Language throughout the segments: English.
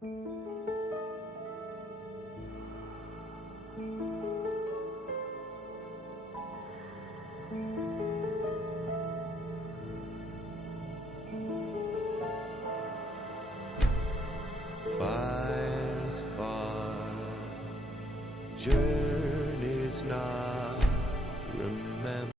Fire's far, journey's not, remember.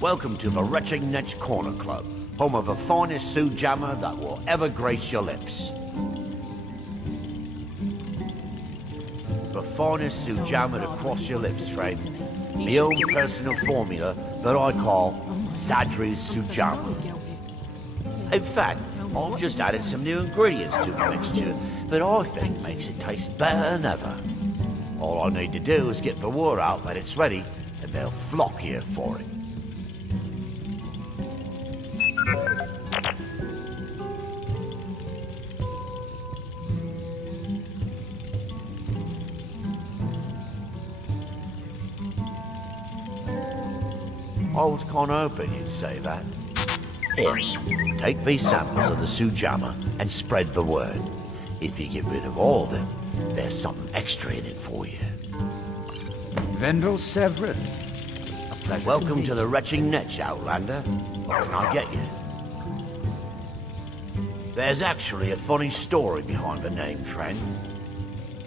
Welcome to the Retching Netch Corner Club, home of the finest Sue Jammer that will ever grace your lips. The finest Sue Jammer to cross your lips, friend. The own personal formula that I call Sadri's Sue Jammer. In fact, I've just added some new ingredients to the mixture that I think makes it taste better than ever. All I need to do is get the word out that it's ready, and they'll flock here for it. I was kind of hoping you'd say that. Here, take these samples of the Sue Jammer and spread the word. If you get rid of all of them, there's something extra in it for you. Vendel Severin. Welcome to the Retching Netch, Outlander. What can I get you? There's actually a funny story behind the name, friend.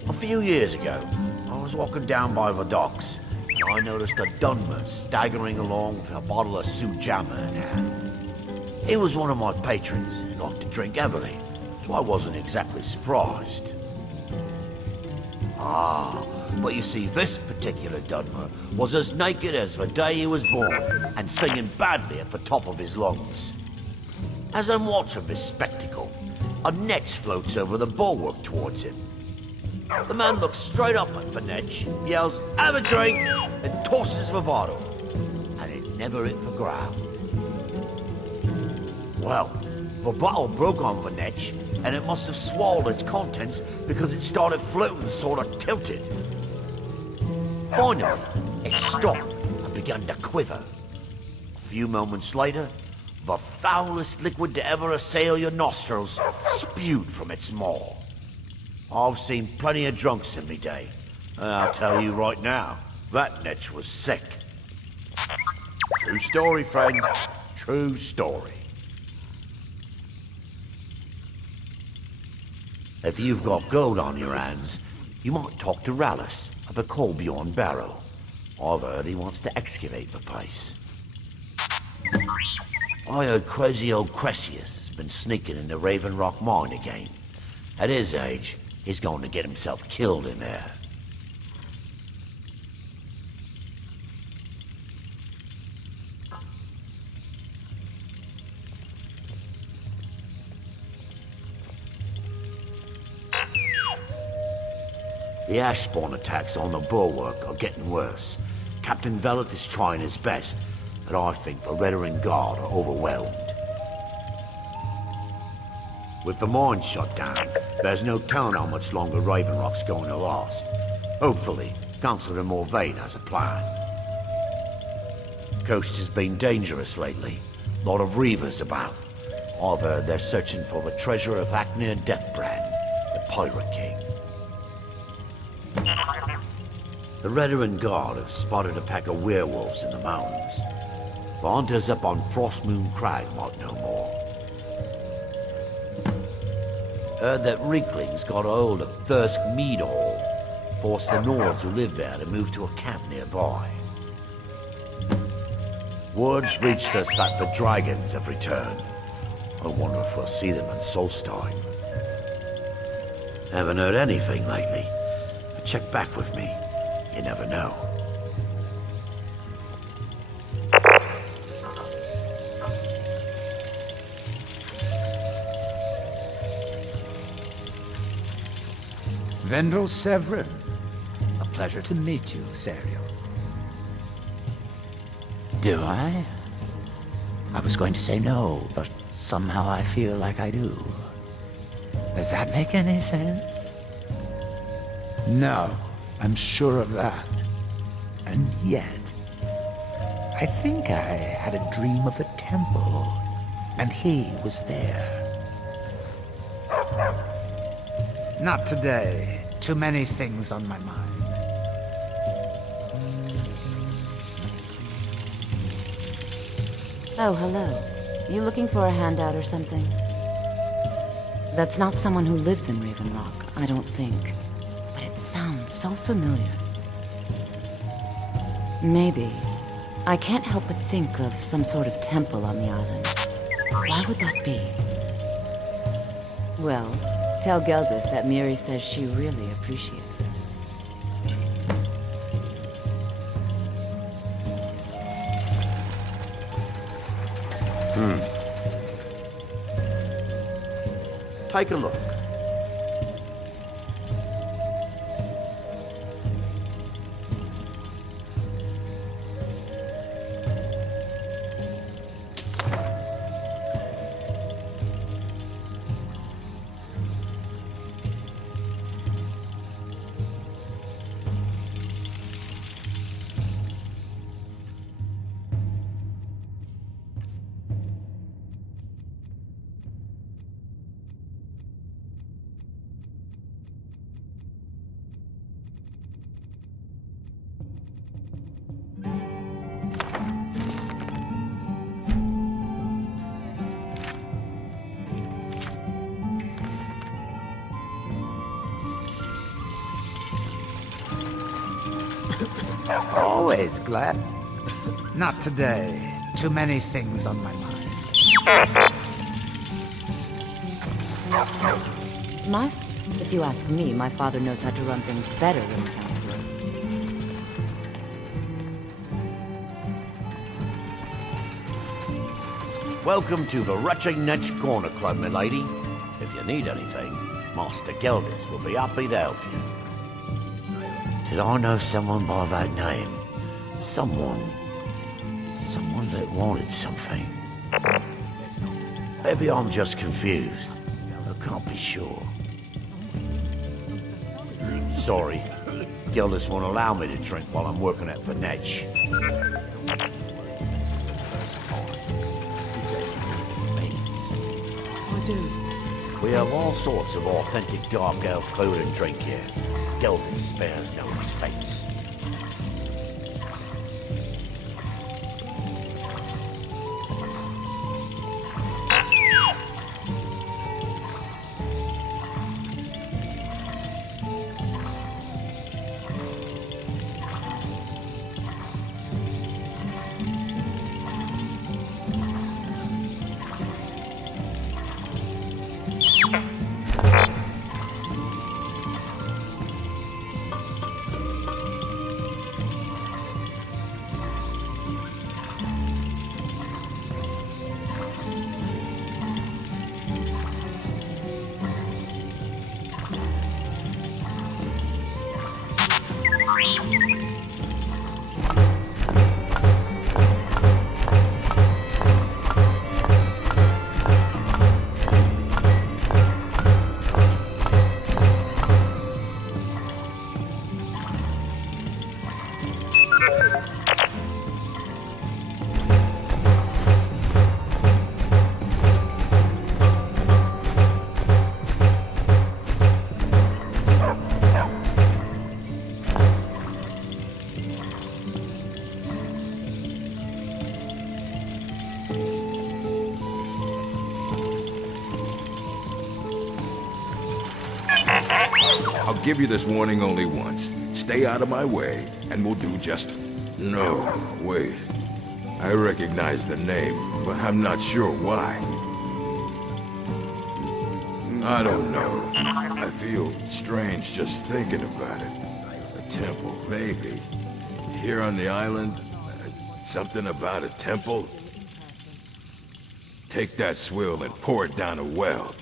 A few years ago, I was walking down by the docks, and I noticed a Dunmer staggering along with a bottle of Sue Jammer in hand. He was one of my patrons and liked to drink heavily, so I wasn't exactly surprised. But you see, this particular Dunmer was as naked as the day he was born, and singing badly at the top of his lungs. As I'm watching this spectacle, a netch floats over the bulwark towards him. The man looks straight up at the netch, yells, "Have a drink," and tosses the bottle. And it never hit the ground. Well, the bottle broke on the netch, and it must have swallowed its contents because it started floating sort of tilted. Finally, it stopped and began to quiver. A few moments later, the foulest liquid to ever assail your nostrils spewed from its maw. I've seen plenty of drunks in me day, and I'll tell you right now, that netch was sick. True story, friend. True story. If you've got gold on your hands, you might talk to Rallis at the Colbjorn Barrow. I've heard he wants to excavate the place. I heard crazy old Cressius has been sneaking in the Raven Rock mine again. At his age, he's going to get himself killed in there. The Ashborn attacks on the bulwark are getting worse. Captain Veleth is trying his best, but I think the Veteran Guard are overwhelmed. With the mine shut down, there's no telling how much longer Raven Rock's going to last. Hopefully, Councillor Morvain has a plan. Coast has been dangerous lately. A lot of reavers about. I've heard they're searching for the treasure of Acnir Deathbrand, the Pirate King. The Veteran Guard have spotted a pack of werewolves in the mountains. The hunters up on Frostmoon Crag might know more. Heard that Reekling's got a hold of Thirsk Mead Hall, forced the Nords who live there to move to a camp nearby. Word's reached us that the dragons have returned. I wonder if we'll see them in Solstheim. Haven't heard anything lately. Check back with me. You never know. Vendel Severin. A pleasure to meet you, Serial. Do I? I was going to say no, but somehow I feel like I do. Does that make any sense? No, I'm sure of that. And yet, I think I had a dream of a temple, and he was there. Not today. Too many things on my mind. Oh, hello. You looking for a handout or something? That's not someone who lives in Raven Rock, I don't think. But it sounds so familiar. Maybe. I can't help but think of some sort of temple on the island. Why would that be? Well, tell Geldis that Miri says she really appreciates it. Take a look. Always glad. Not today. Too many things on my mind. If you ask me, my father knows how to run things better than Counselor. Welcome to the Retching Netch Corner Club, milady. If you need anything, Master Geldis will be happy to help you. Did I know someone by that name? Someone that wanted something. Maybe I'm just confused. I can't be sure. Sorry. Geldis won't allow me to drink while I'm working at the Netch. I do. We have all sorts of authentic dark elf food and drink here. Geldis spares no expense. I'll give you this warning only once. Stay out of my way, and we'll do just... No, wait. I recognize the name, but I'm not sure why. I don't know. I feel strange just thinking about it. temple, maybe. Here on the island, something about a temple? Take that swill and pour it down a well.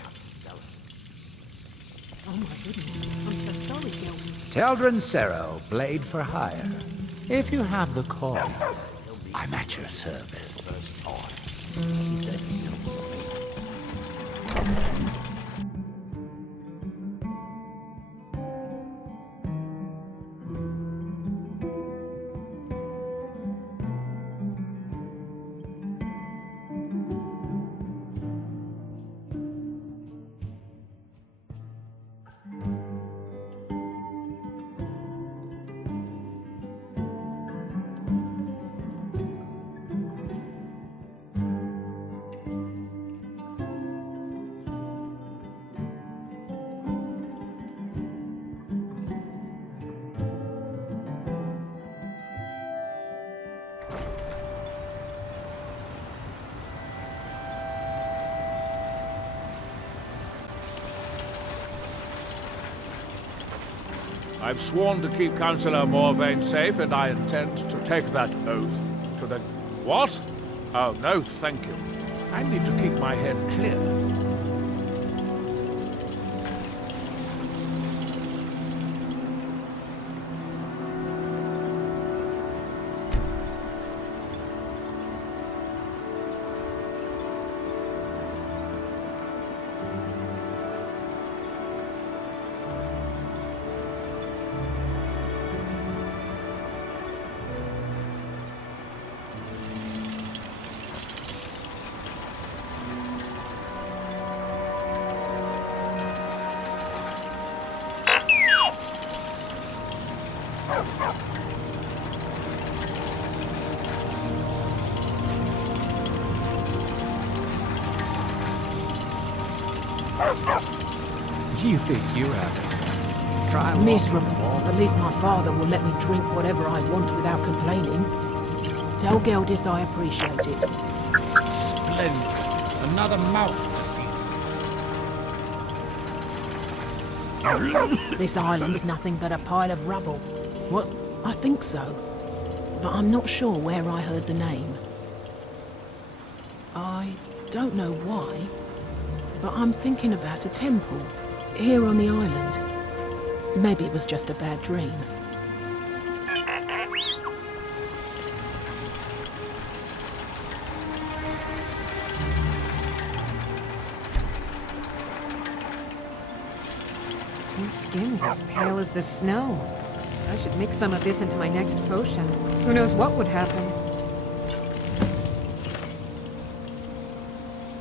Oh my goodness, I'm so sorry, Gil. Teldrin Sero, blade for hire. If you have the call, I'm at your service. I've sworn to keep Councillor Morvain safe, and I intend to take that oath to the... What? Oh, no, thank you. I need to keep my head clear. You think you have it? Try Miserable. At least my father will let me drink whatever I want without complaining. Tell Geldis I appreciate it. Splendid. Another mouth. This island's nothing but a pile of rubble. What? I think so. But I'm not sure where I heard the name. I don't know why, but I'm thinking about a temple here on the island. Maybe it was just a bad dream. Your skin's as pale as the snow. I should mix some of this into my next potion. Who knows what would happen?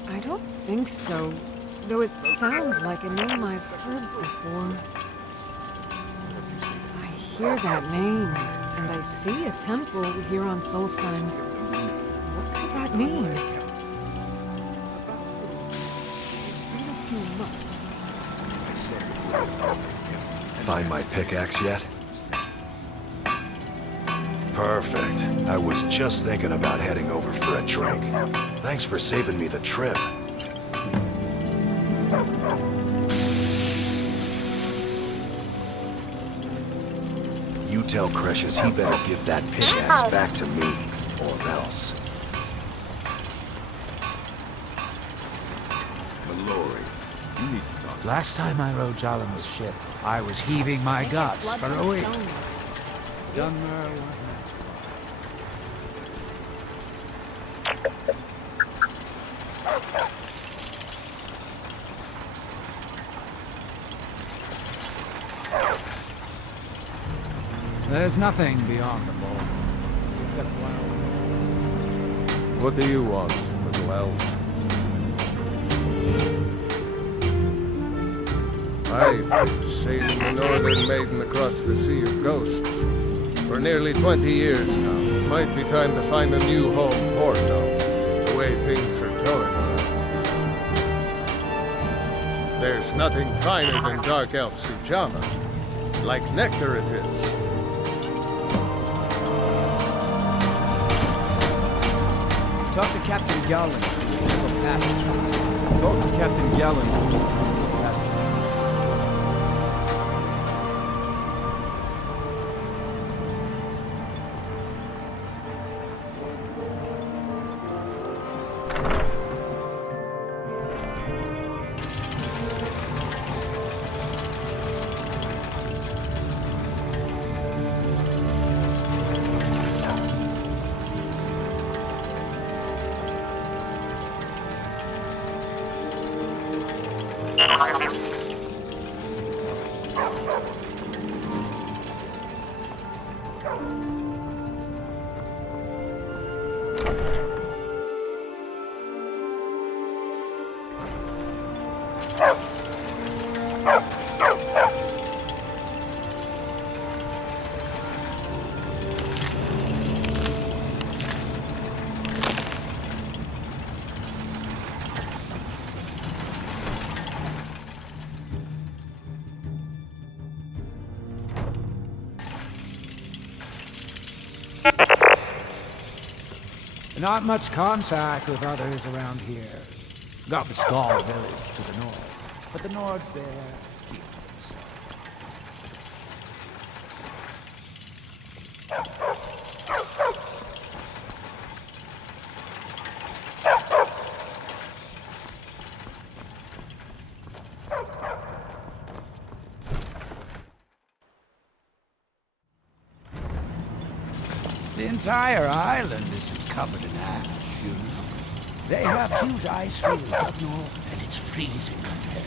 I don't think so. Though it sounds like a name I've heard before. I hear that name, and I see a temple here on Solstein. What could that mean? Find my pickaxe yet? Perfect. I was just thinking about heading over for a drink. Thanks for saving me the trip. You tell Cresius he better give that pickaxe back to me, or else. Mallory, you need to talk. Last time I rode Jalen's ship, I was heaving my guts for a week. Done well. There's nothing beyond the ball, except wild. What do you want, little elf? I've sailed the Northern Maiden across the Sea of Ghosts for nearly 20 years now. Might be time to find a new home port, though, the way things are going around. There's nothing finer than Dark Elf Sujamma. Like nectar it is. Talk to Captain Gallen. Passage. Talk to Captain Gallen. Not much contact with others around here. Got the Skull village to the north, but the Nords there keep it so. The entire island isn't covered in ash, you know. They have huge ice fields up north, and it's freezing up there.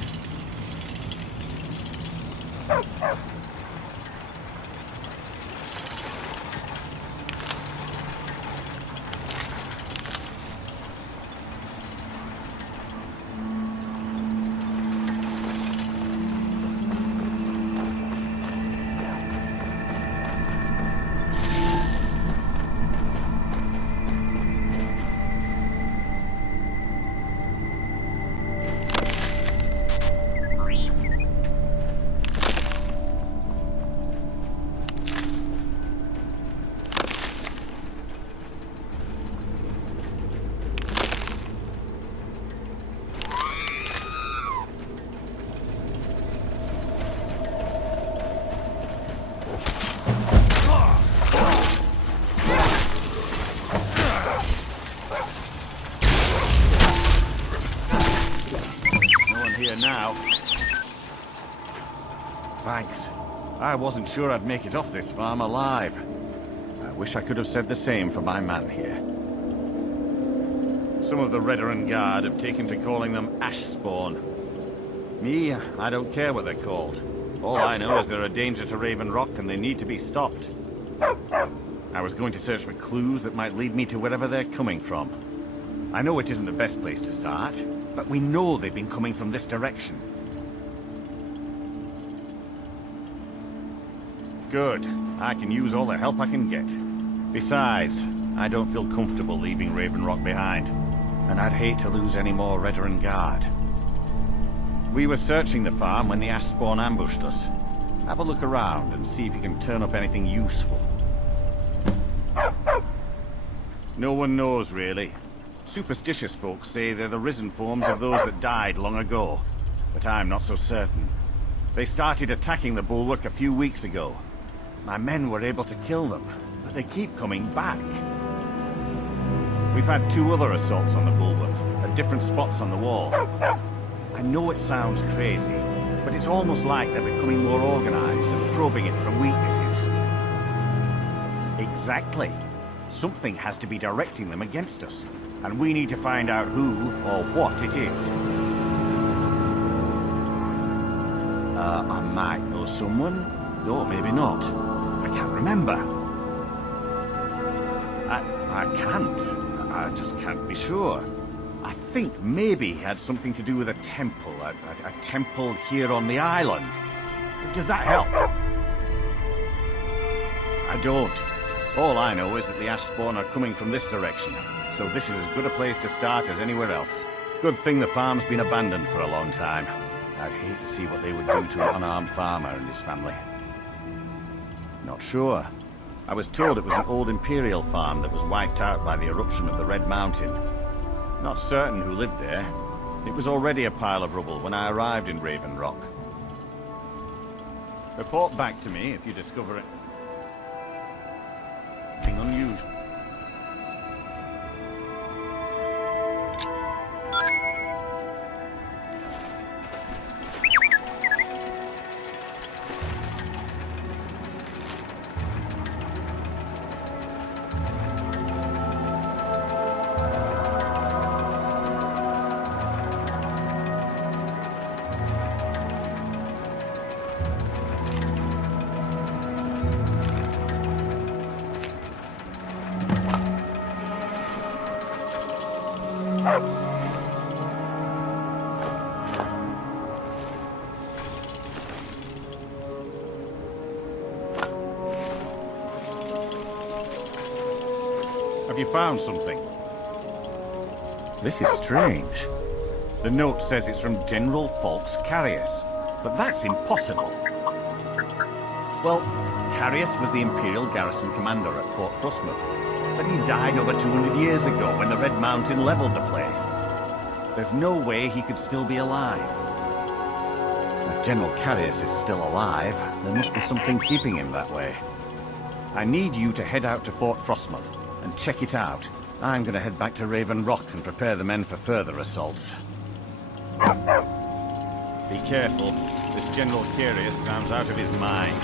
Thanks. I wasn't sure I'd make it off this farm alive. I wish I could have said the same for my man here. Some of the Redoran Guard have taken to calling them ash spawn. Me, I don't care what they're called. All I know is they're a danger to Raven Rock and they need to be stopped. I was going to search for clues that might lead me to wherever they're coming from. I know it isn't the best place to start, but we know they've been coming from this direction. Good. I can use all the help I can get. Besides, I don't feel comfortable leaving Raven Rock behind, and I'd hate to lose any more Redoran Guard. We were searching the farm when the ash spawn ambushed us. Have a look around and see if you can turn up anything useful. No one knows, really. Superstitious folks say they're the risen forms of those that died long ago, but I'm not so certain. They started attacking the bulwark a few weeks ago. My men were able to kill them, but they keep coming back. We've had 2 other assaults on the bulwark, at different spots on the wall. I know it sounds crazy, but it's almost like they're becoming more organized and probing it for weaknesses. Exactly. Something has to be directing them against us, and we need to find out who or what it is. I might know someone, or maybe not. I can't remember. I can't. I just can't be sure. I think maybe it had something to do with a temple. A temple here on the island. Does that help? I don't. All I know is that the ash spawn are coming from this direction, so this is as good a place to start as anywhere else. Good thing the farm's been abandoned for a long time. I'd hate to see what they would do to an unarmed farmer and his family. Not sure. I was told it was an old Imperial farm that was wiped out by the eruption of the Red Mountain. Not certain who lived there. It was already a pile of rubble when I arrived in Raven Rock. Report back to me if you discover it. Nothing unusual. Have you found something? This is strange. The note says it's from General Falk's Carius, but that's impossible. Well, Carius was the Imperial garrison commander at Fort Frostmoth, but he died over 200 years ago when the Red Mountain leveled the place. There's no way he could still be alive. If General Carius is still alive, there must be something keeping him that way. I need you to head out to Fort Frostmoth and check it out. I'm gonna head back to Raven Rock and prepare the men for further assaults. Be careful. This General Carius sounds out of his mind.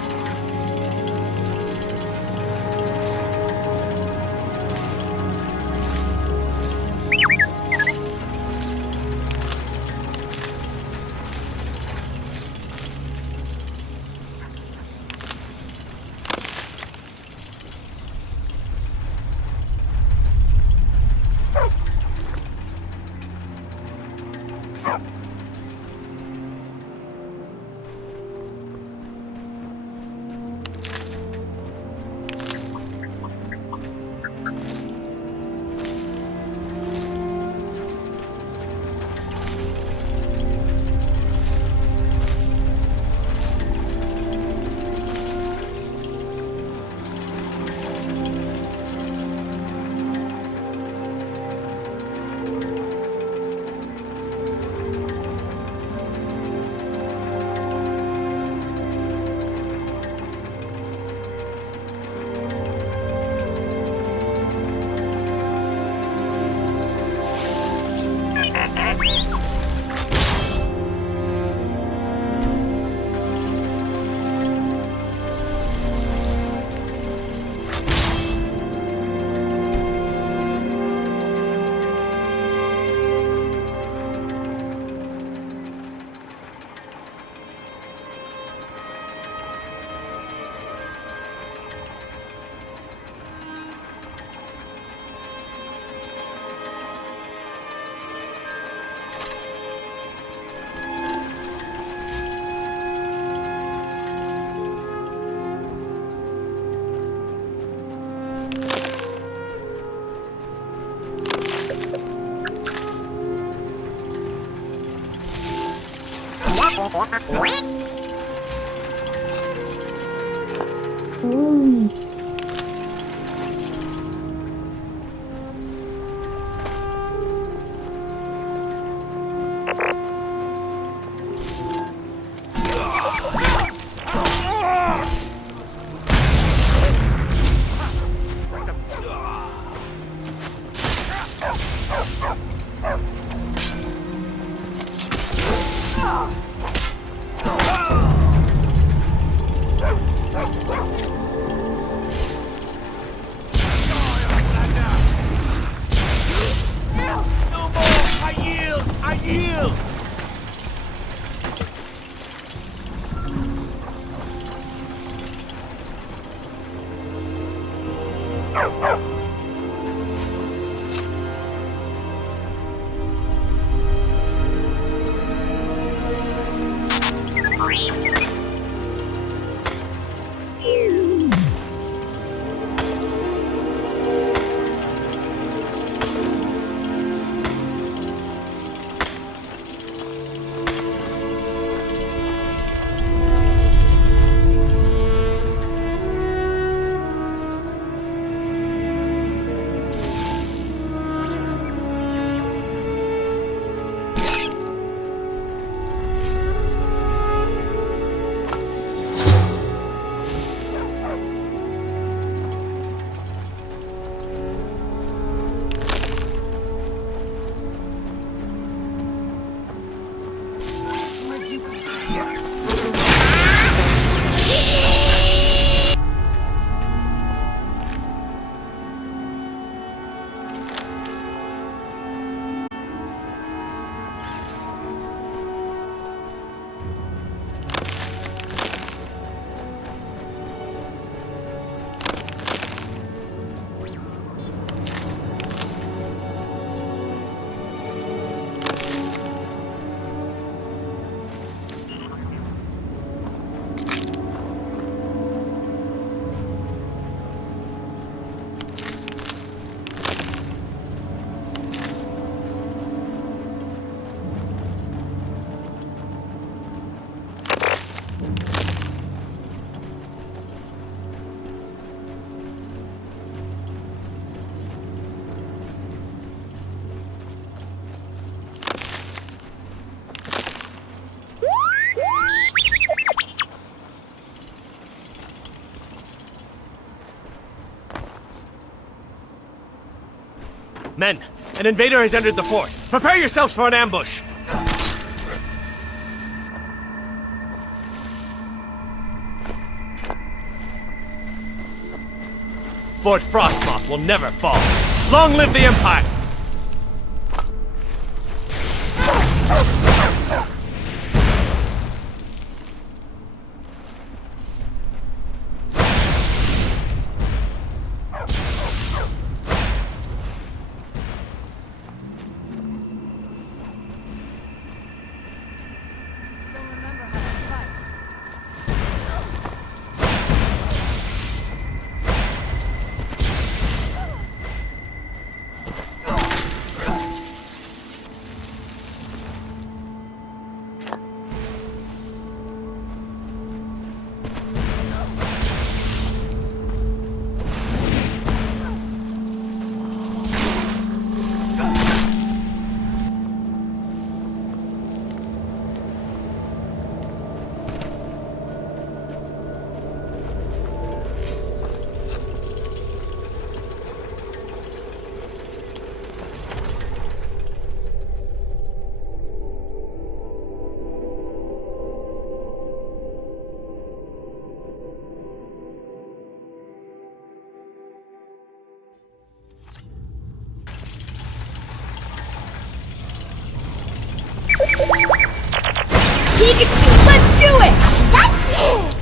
Men, an invader has entered the fort. Prepare yourselves for an ambush! Fort Frostmoth will never fall. Long live the Empire! Pikachu, let's do it! That's it!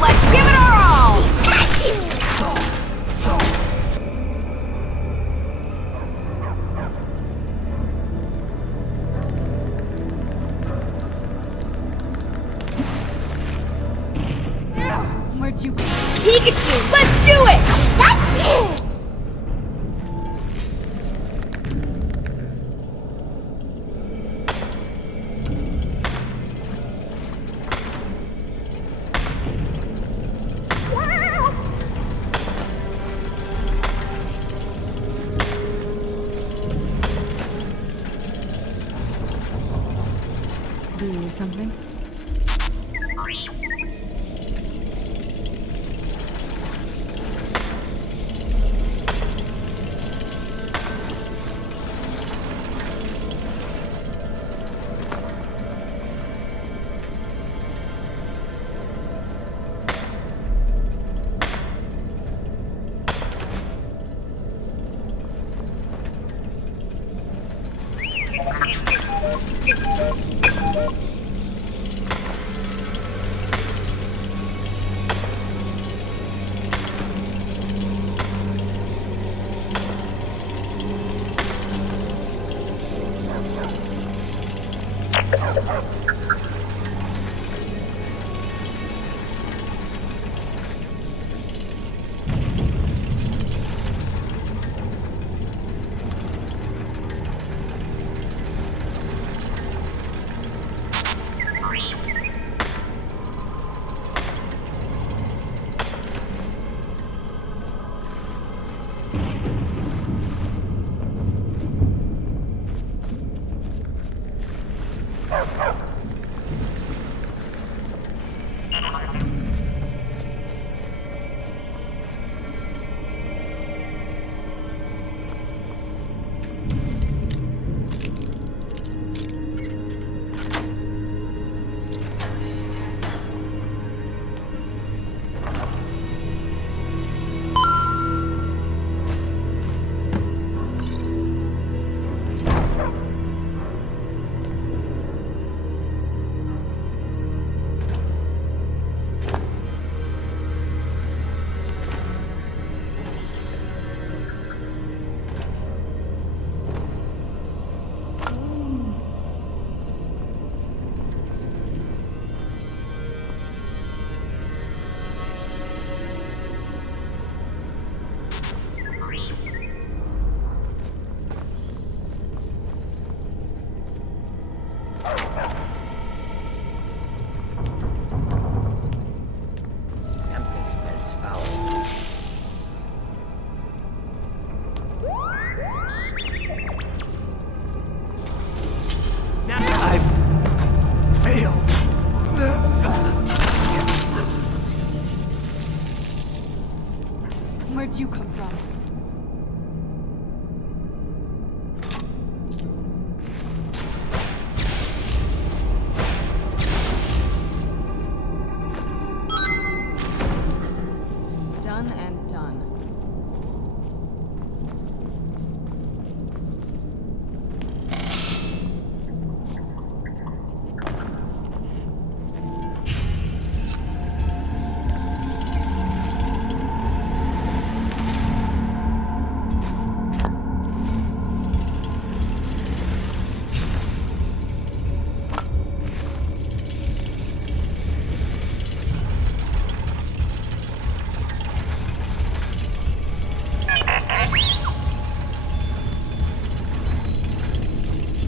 Let's give it our all! Where'd you go? Pikachu, let's do it! That's it! Do you need something?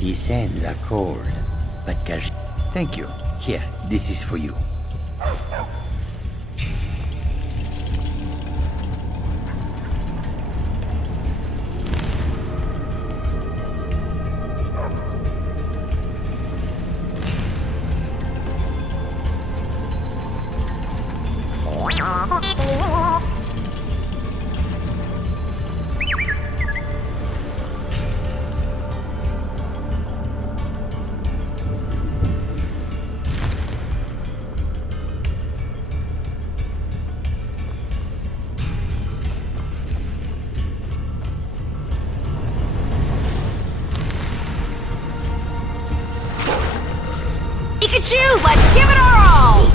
These sands are cold, but thank you. Here, this is for you. Pikachu, let's give it our all!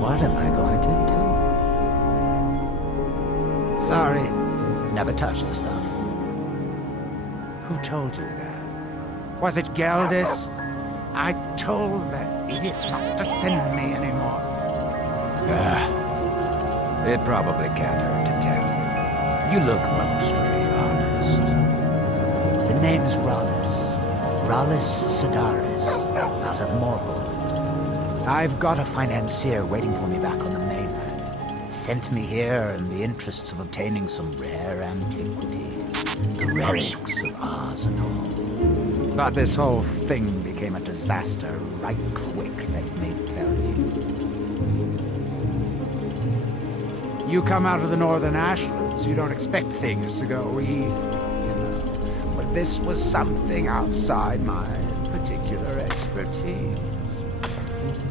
What am I going to do? Sorry, never touched the stuff. Who told you that? Was it Geldis? I told that idiot not to send me anymore. It probably can't hurt to tell you. You look mostly honest. The name's Rollis. Rollis Sidaris, out of Morhold. I've got a financier waiting for me back on the mainland. Sent me here in the interests of obtaining some rare antiquities. The relics of Arsenal. But this whole thing became a disaster right quick, let me tell you. You come out of the Northern Ashlands, you don't expect things to go easy, you know. But this was something outside my particular expertise.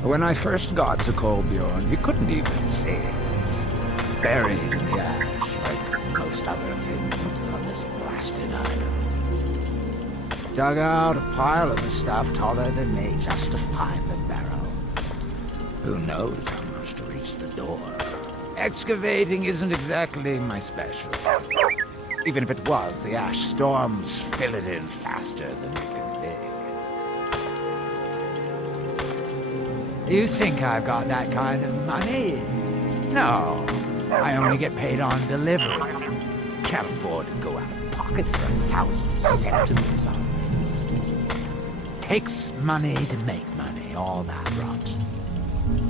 When I first got to Kolbjorn, you couldn't even see it. Buried in the ash, like most other things on this blasted island. Dug out a pile of the stuff taller than me just to find the barrel. Who knows how much to reach the door? Excavating isn't exactly my specialty. Even if it was, the ash storms fill it in faster than you can dig. You think I've got that kind of money? No, I only get paid on delivery. Can't afford to go out of pocket for 1,000 centimeters on this. Takes money to make money, all that rot.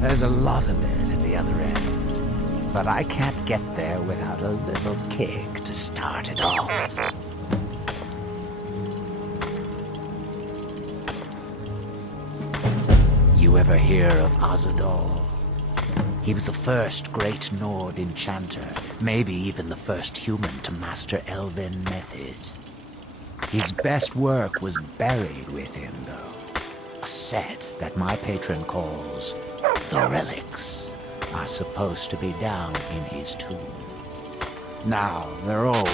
There's a lot of it at the other end. But I can't get there without a little kick to start it off. You ever hear of Azador? He was the first great Nord enchanter, maybe even the first human to master elven methods. His best work was buried with him, though. A set that my patron calls the Relics are supposed to be down in his tomb. Now, they're old,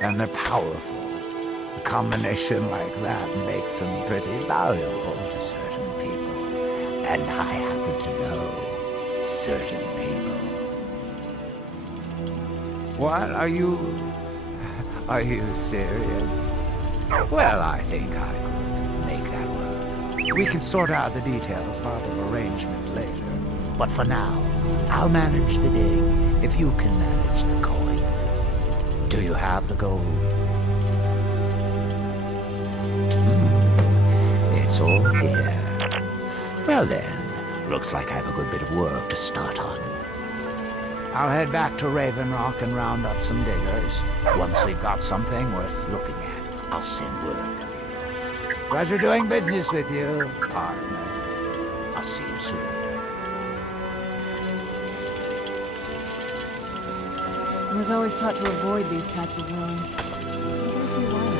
and they're powerful. A combination like that makes them pretty valuable to certain people. And I happen to know certain people. What? Are you serious? Well, I think I could make that work. We can sort out the details of our arrangement later. But for now, I'll manage the dig if you can manage the coin. Do you have the gold? It's all here. Well then, looks like I have a good bit of work to start on. I'll head back to Raven Rock and round up some diggers. Once we've got something worth looking at, I'll send word to you. Pleasure doing business with you, partner. I'll see you soon. I was always taught to avoid these types of ruins. I think I see why.